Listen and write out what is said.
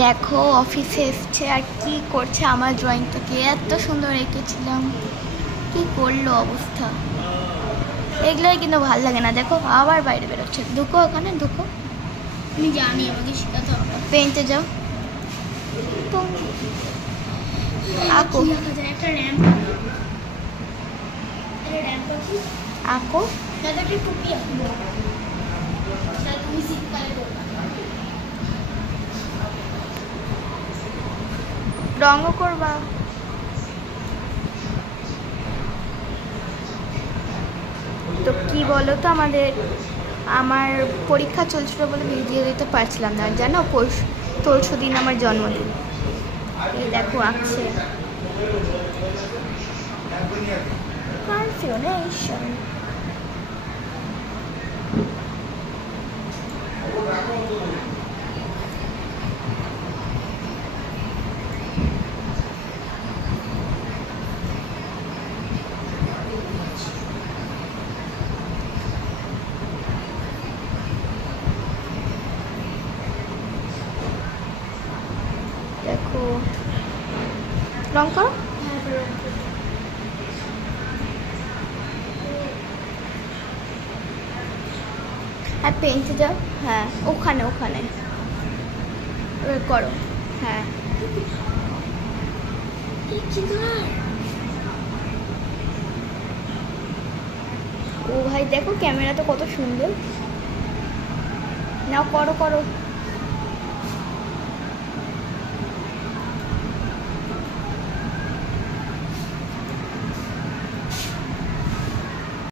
দেখো অফিসে এসছে আর কি করছে আমার ড্রয়িংটাকে এত সুন্দর এঁকেছিলাম, কি করলো অবস্থা। এগুলোই কিন্তু ভাল লাগে না। দেখো আবার বাইরে বেরোচ্ছে। ঢুকো ওখানে, ঢুকো। আমি জানি, আমাকে শেখাতে হবে। পেন্টে যাও। আঁকো একটা র্যাম্প, আঁকো। একটা টুপি আঁকবো, তুমি শীতকালে করবে। রঙও করবা। তো কি বলো তো, আমার পরীক্ষা চলছিল বলে ভিডিও দিতে পারছিলাম না, জানো। পরশু দিন আমার জন্মদিন। এই দেখো আঁকছে। কনফিউনেশন। দেখো রং করো। হ্যাঁ পেন্টে যাও। হ্যাঁ ওখানে ওখানে করো। হ্যাঁ ও ভাই দেখো ক্যামেরা তো কত সুন্দর। নাও করো করো।